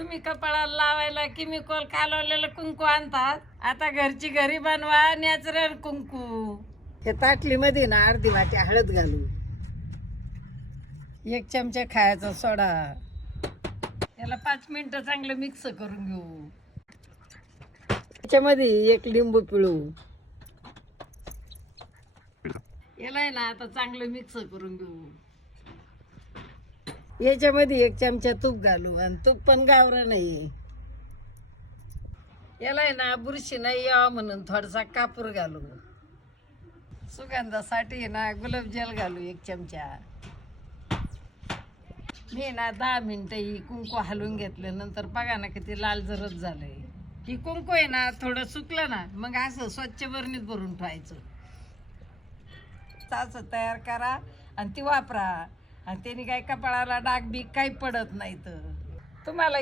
तुम्ही कपाळाला लावायला किमिकल कालवलेलं कुंकू आणतात? आता घरची घरी बनवा नॅचरल कुंकू. हे ताटलीमध्ये ना अर्धी वाटी हळद घालू. एक चमचा खायचा सोडा. याला पाच मिनिटं चांगलं मिक्स करून घेऊ. त्याच्यामध्ये एक लिंबू पिळू. याला आहे ना आता चांगलं मिक्स करून घेऊ. याच्यामध्ये एक चमचा तूप घालू आणि तूप पण गावरा नाही याला आहे ना बुरशी नाही यावं म्हणून थोडासा कापूर घालू. सुगंधासाठी आहे ना गुलाबजल घालू एक चमचा. मी ना दहा मिनटं ही कुंकू हलवून घेतलं नंतर बघा ना किती लाल जरत झालंय. ही कुंकू आहे ना थोडं सुकलं ना मग असं स्वच्छ बरणीत भरून ठेवायचं. असं तयार करा आणि ती वापरा. आणि त्यांनी काय कपाळाला डाग बीग काही पडत नाही तर तुम्हाला